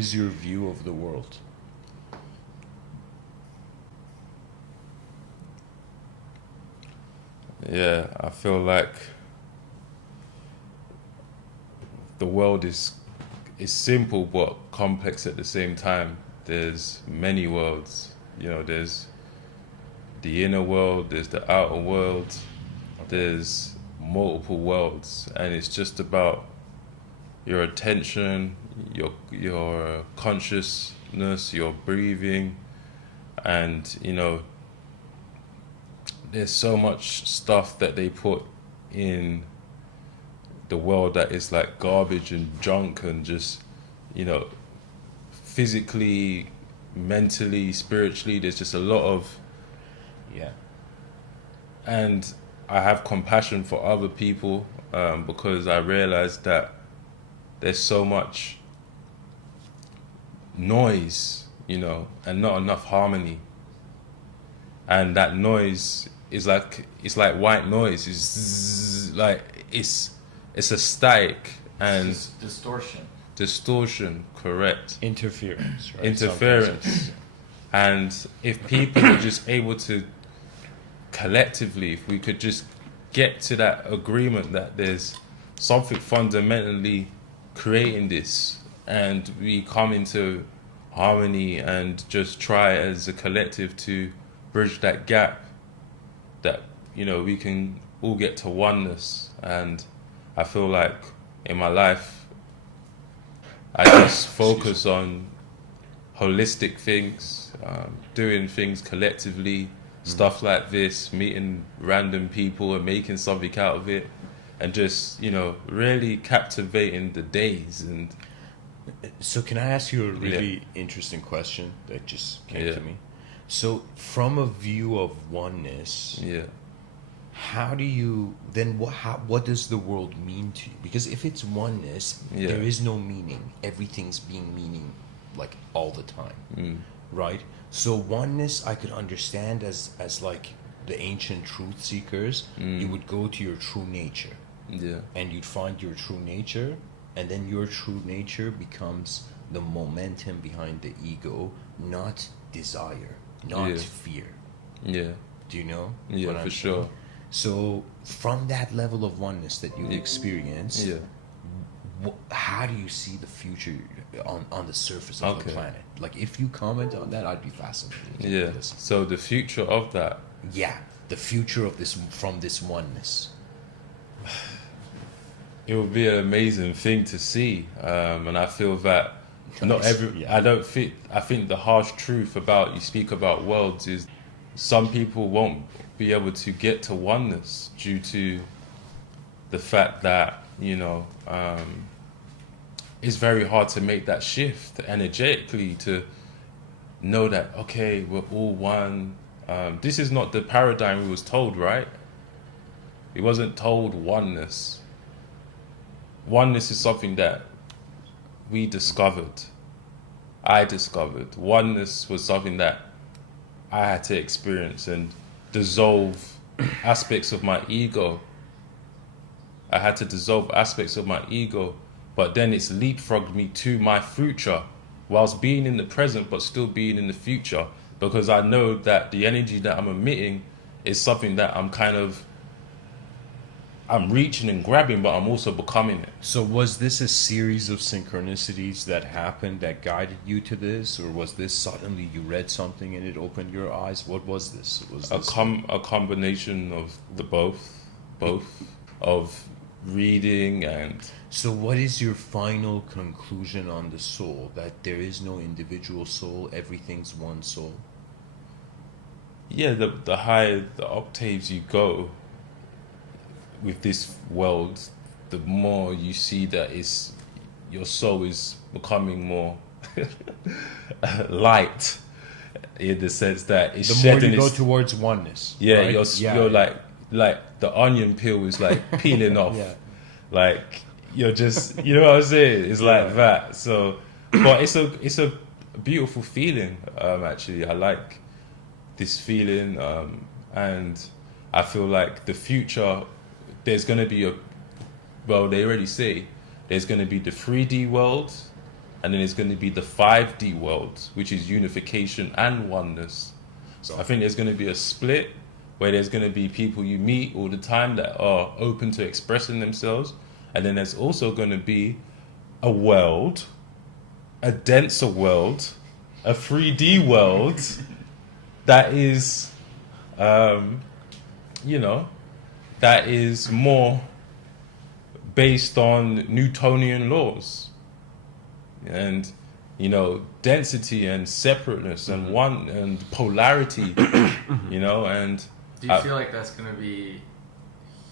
is your view of the world? Yeah, I feel like the world is simple but complex at the same time. There's many worlds. There's the inner world, there's the outer world, there's multiple worlds, and it's just about your attention, your consciousness, your breathing, and there's so much stuff that they put in the world that is like garbage and junk and just physically, mentally, spiritually, there's just a lot of Yeah. and I have compassion for other people because I realize that there's so much noise, and not enough harmony. And that noise is it's like white noise. It's zzz, like it's a static and distortion. Correct. Interference, right? Interference. And if people are just able to collectively, if we could just get to that agreement that there's something fundamentally creating this, and we come into harmony and just try as a collective to bridge that gap, that we can all get to oneness. And I feel like in my life I just focus on holistic things, doing things collectively, stuff like this, meeting random people and making something out of it, and just really captivating the days. And so can I ask you a really interesting question that just came to me? So from a view of oneness, how do you then what does the world mean to you? Because if it's oneness, there is no meaning. Everything's being meaning like all the time, right? So oneness I could understand as like the ancient truth seekers. You would go to your true nature, and you'd find your true nature, and then your true nature becomes the momentum behind the ego, not desire, not fear. Do you know? Yeah, for sure. So from that level of oneness that you experience, how do you see the future on the surface of the planet? Like, if you comment on that, I'd be fascinated. So the future of that. The future of this, from this oneness. It would be an amazing thing to see, and I feel that not every. I think the harsh truth about you speak about worlds is some people won't be able to get to oneness due to the fact that it's very hard to make that shift energetically, to know that okay, we're all one. This is not the paradigm we was told, right? We wasn't told oneness. Oneness is something that we discovered. I discovered. Oneness was something that I had to experience and dissolve aspects of my ego. I had to dissolve aspects of my ego, but then it's leapfrogged me to my future whilst being in the present but still being in the future, because I know that the energy that I'm emitting is something that I'm reaching and grabbing, but I'm also becoming it. So was this a series of synchronicities that happened that guided you to this, or was this suddenly you read something and it opened your eyes? What was this? A combination of the both of reading and... So what is your final conclusion on the soul? That there is no individual soul, everything's one soul? Yeah, the higher the octaves you go with this world, the more you see that your soul is becoming more light, in the sense that it's the more you go towards oneness. Yeah, right? you're like the onion peel is like peeling off. Like you're just, you know what I'm saying? It's like that. So, but it's a beautiful feeling. Actually, I like this feeling, and I feel like the future. There's going to be they already say there's going to be the 3D world, and then there's going to be the 5D world, which is unification and oneness. So I think there's going to be a split where there's going to be people you meet all the time that are open to expressing themselves, and then there's also going to be a world, a denser world, a 3D world that is, that is more based on Newtonian laws. And, density and separateness and one and polarity, and... Do you feel like that's going to be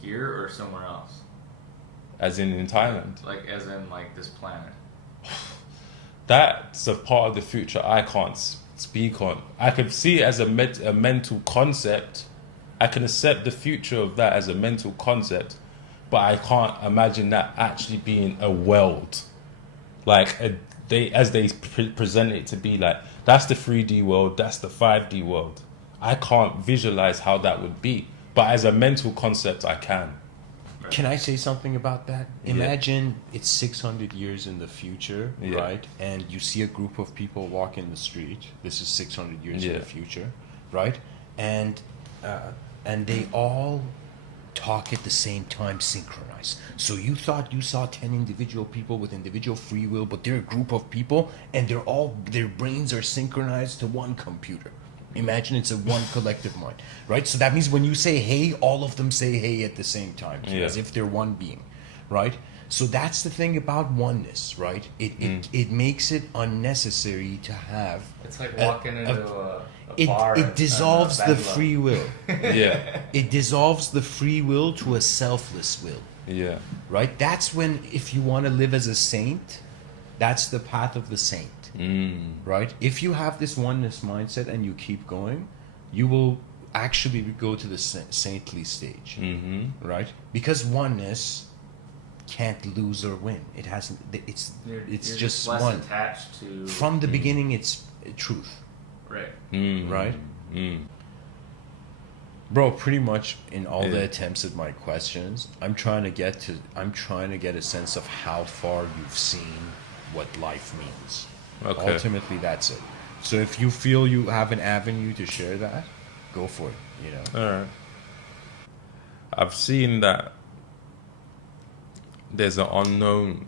here or somewhere else? As in Thailand? Like, as in, like, this planet? That's a part of the future I can't speak on. I could see it as a mental concept. I can accept the future of that as a mental concept, but I can't imagine that actually being a world. Like, as they present it to be, like, that's the 3D world, that's the 5D world. I can't visualize how that would be, but as a mental concept, I can. Can I say something about that? Imagine it's 600 years in the future, right? And you see a group of people walk in the street. This is 600 years in the future, right? And they all talk at the same time, synchronized. So you thought you saw 10 individual people with individual free will, but they're a group of people, and their brains are synchronized to one computer. Imagine it's a one collective mind, right? So that means when you say hey, all of them say hey at the same time, as if they're one being, right? So that's the thing about oneness, right? It makes it unnecessary to have. It's like walking into a bar. It dissolves the free will. It dissolves the free will to a selfless will. Right? That's when, if you want to live as a saint, that's the path of the saint. Right? If you have this oneness mindset and you keep going, you will actually go to the saintly stage. Right? Because oneness can't lose or win. It hasn't. You're just less one. Attached to from the beginning. It's truth. Right. Right. Bro, pretty much in all the attempts at my questions, I'm trying to get a sense of how far you've seen what life means. Okay. Ultimately, that's it. So if you feel you have an avenue to share that, go for it. All right. I've seen that there's an unknown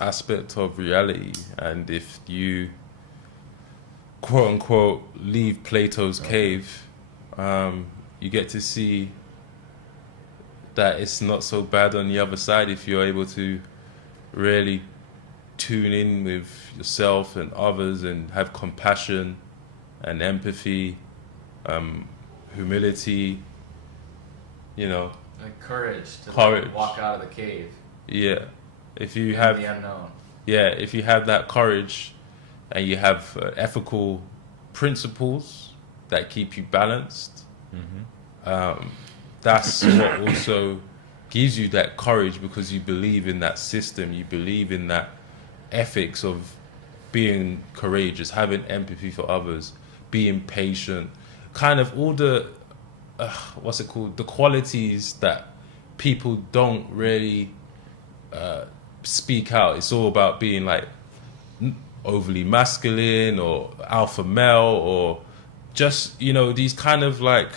aspect of reality, and if you quote unquote leave Plato's cave, you get to see that it's not so bad on the other side if you're able to really tune in with yourself and others and have compassion and empathy, humility, like courage to walk out of the cave. If you have the unknown. If you have that courage and you have ethical principles that keep you balanced, that's what also gives you that courage, because you believe in that system, you believe in that ethics of being courageous, having empathy for others, being patient, kind of all the the qualities that people don't really speak out. It's all about being like overly masculine or alpha male, or just these kind of like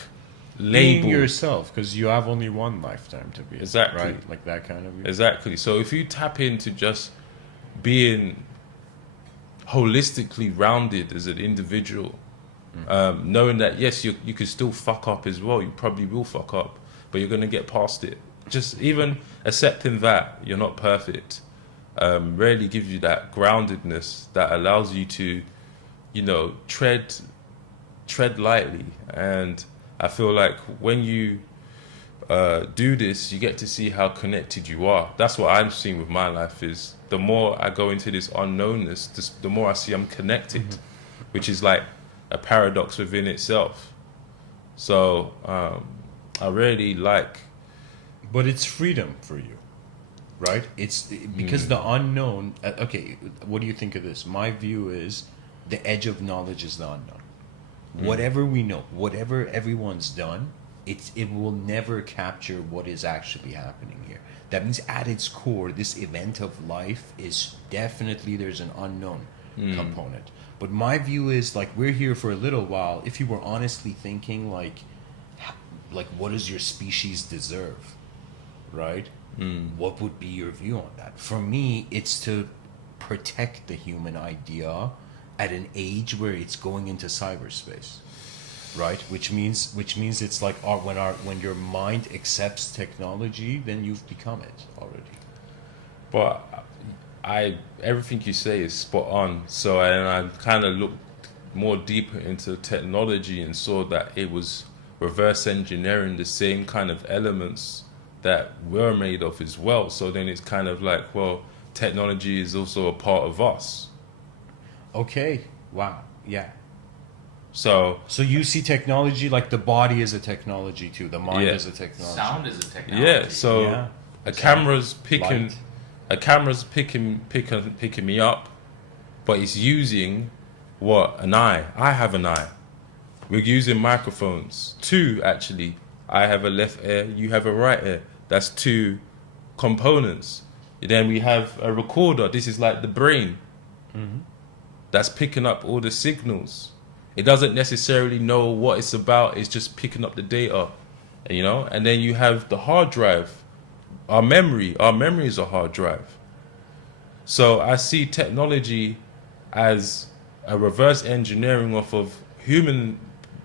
labels. Being yourself, because you have only one lifetime to be. Exactly. Right? Like that kind of. Exactly. So if you tap into just being holistically rounded as an individual, knowing that yes, you could still fuck up as well. You probably will fuck up, but you're gonna get past it. Just even accepting that you're not perfect really gives you that groundedness that allows you to, tread lightly. And I feel like when you do this, you get to see how connected you are. That's what I'm seeing with my life. Is the more I go into this unknownness, the more I see I'm connected, which is like a paradox within itself. So I really like. But it's freedom for you, right? It's because the unknown. Okay, what do you think of this? My view is the edge of knowledge is the unknown. Whatever we know, whatever everyone's done, it will never capture what is actually happening here. That means at its core, this event of life is definitely, there's an unknown component. But my view is, like, we're here for a little while. If you were honestly thinking, like what does your species deserve, right? What would be your view on that? For me, it's to protect the human idea at an age where it's going into cyberspace, right? Which means it's like when your mind accepts technology, then you've become it already. But everything you say is spot on. So I kind of looked more deeper into technology and saw that it was reverse engineering the same kind of elements that we're made of as well. So then it's kind of like, well, technology is also a part of us. Okay. Wow. Yeah. So you see technology like the body is a technology too. The mind Yeah. is a technology. Sound is a technology. yeah, so Yeah. a camera's picking Light. a camera's picking me up, but it's using what? An eye. I have an eye. We're using microphones. Two, actually. I have a left ear, you have a right ear. That's two components. Then we have a recorder. This is like the brain. That's picking up all the signals. It doesn't necessarily know what it's about. It's just picking up the data, you know? And then you have the hard drive. Our memory is a hard drive. So I see technology as a reverse engineering off of human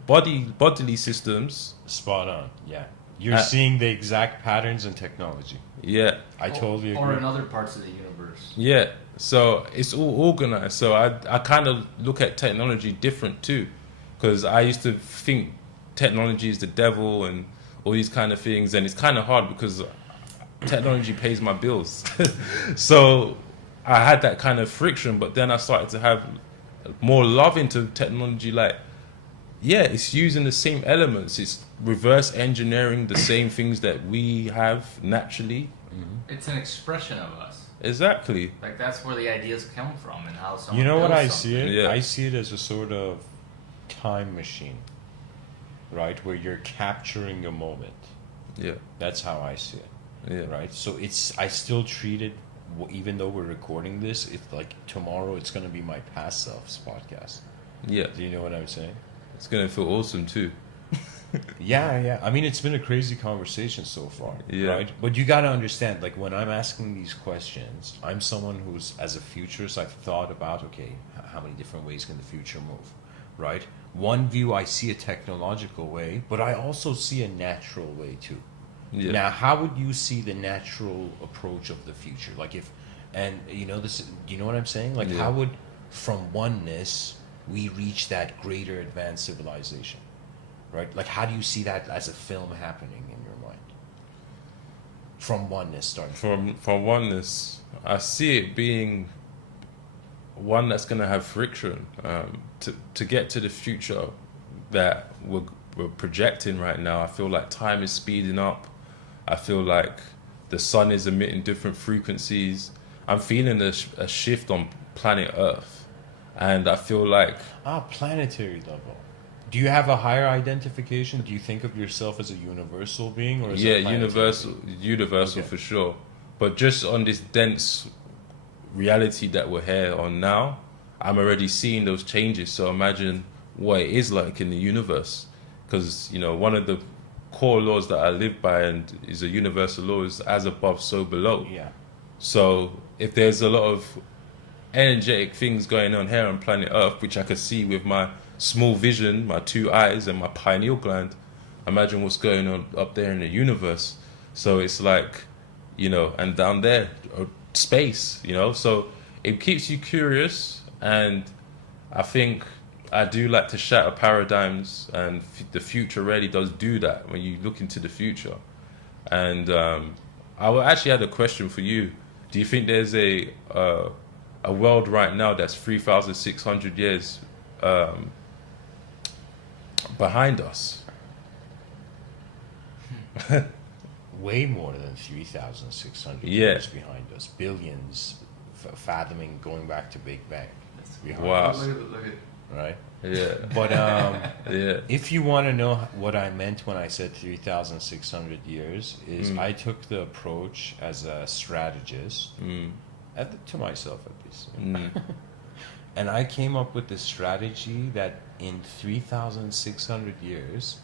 bodily systems. Spot on. Yeah. You're seeing the exact patterns in technology. Yeah. I totally agree. Or in other parts of the universe. Yeah. So it's all organized. So I kind of look at technology different too. Because I used to think technology is the devil and all these kind of things. And it's kind of hard because technology pays my bills. So I had that kind of friction. But then I started to have more love into technology. Like, yeah, it's using the same elements. It's reverse engineering the same things that we have naturally. It's an expression of us. Exactly. Like, that's where the ideas come from and how someone You know what builds I something. see it? Yeah. I see it as a sort of time machine, right? Where you're capturing a moment. Yeah. That's how I see it, Yeah. right? So I still treat it, even though we're recording this, it's like tomorrow it's going to be my past self's podcast. Yeah. Do you know what I'm saying? It's gonna feel awesome too. Yeah. I mean, it's been a crazy conversation so far, Yeah. right? But you got to understand, like, when I'm asking these questions, I'm someone who's, as a futurist, I've thought about, okay, how many different ways can the future move, right? One view, I see a technological way, but I also see a natural way too. Yeah. Now, how would you see the natural approach of the future? Like, you know what I'm saying? Like, Yeah. how would, from oneness, we reach that greater advanced civilization? Right? Like, how do you see that as a film happening in your mind? From oneness starting. From oneness, I see it being one that's gonna have friction. To get to the future that we're projecting right now, I feel like time is speeding up. I feel like the sun is emitting different frequencies. I'm feeling a shift on planet Earth, and I feel like Planetary level. Do you have a higher identification? Do you think of yourself as a universal being, or is it planetary? universal Okay. for sure. But just on this dense reality that we're here on now, I'm already seeing those changes. So imagine what it is like in the universe, because one of the core laws that I live by and is a universal law is as above, so below. Yeah. So if there's a lot of energetic things going on here on planet Earth, which I could see with my small vision, my two eyes and my pineal gland, imagine what's going on up there in the universe. So it's like, and down there, space, so it keeps you curious. And I think I do like to shatter paradigms, and the future really does do that when you look into the future. And actually had a question for you. Do you think there's a world right now that's 3,600 years behind us? Way more than 3,600 Yeah. years behind us. Billions fathoming, going back to Big Bang. Behind Wow. us. Look at right? Yeah. But Yeah. if you want to know what I meant when I said 3,600 years, is I took the approach as a strategist, to myself at least. And I came up with the strategy that in 3,600 years,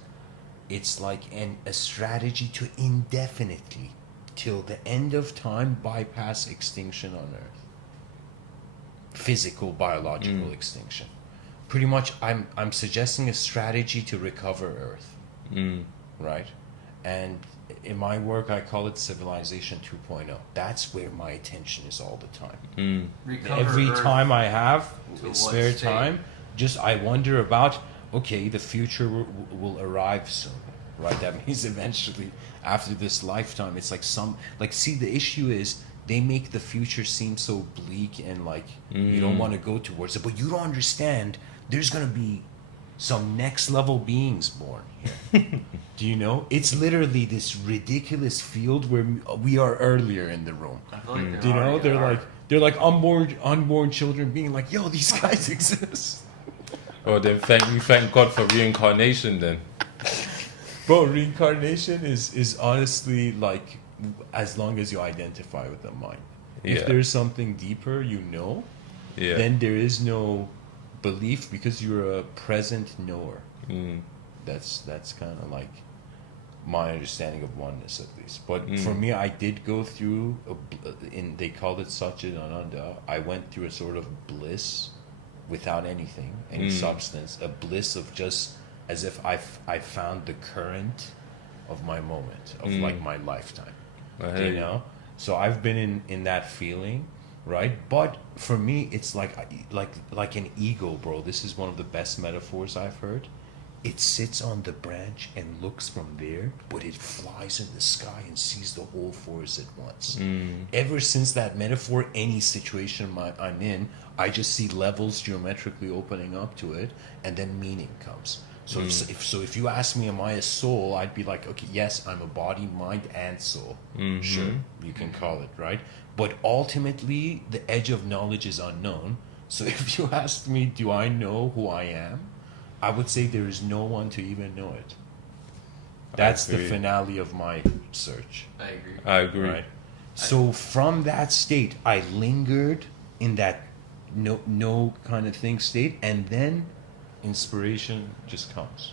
it's like a strategy to indefinitely, till the end of time, bypass extinction on Earth. Physical, biological extinction. Pretty much, I'm suggesting a strategy to recover Earth, right? And in my work, I call it Civilization 2.0. That's where my attention is all the time. Every Earth time I have to spare what state? time, just I wonder about, okay, the future will arrive soon, right? That means eventually, after this lifetime, it's like see, the issue is, they make the future seem so bleak and like you don't want to go towards it, but you don't understand there's going to be some next level beings born here. Do you know? It's literally this ridiculous field where we are earlier in the room. I feel like Do you know? They're like unborn children being like, yo, these guys exist. Oh, then thank God for reincarnation then. Bro, reincarnation is honestly like, as long as you identify with the mind. Yeah. If there's something deeper, then there is no belief, because you're a present knower. That's kind of like my understanding of oneness, at least. But for me, I did go through they called it Satchit Ananda. I went through a sort of bliss without anything, any substance, a bliss of just as if I found the current of my moment, of like my lifetime. You know? So I've been in that feeling, right? But for me, it's like an eagle, bro. This is one of the best metaphors I've heard. It sits on the branch and looks from there, but it flies in the sky and sees the whole forest at once. Ever since that metaphor, any situation I'm in, I just see levels geometrically opening up to it, and then meaning comes. So if you ask me, am I a soul? I'd be like, okay, yes, I'm a body, mind, and soul. Sure, you can call it, right? But ultimately, the edge of knowledge is unknown. So if you asked me, do I know who I am? I would say there is no one to even know it. That's the finale of my search. I agree. Right? So from that state, I lingered in that no kind of thing state, and then inspiration just comes.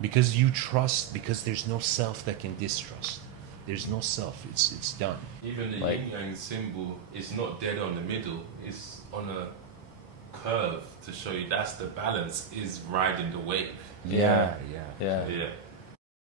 Because you trust, because there's no self that can distrust. There's no self. It's done. Even the yin yang symbol is not dead on the middle. It's on a curve to show you that's the balance, is riding the wave. Yeah. Yeah.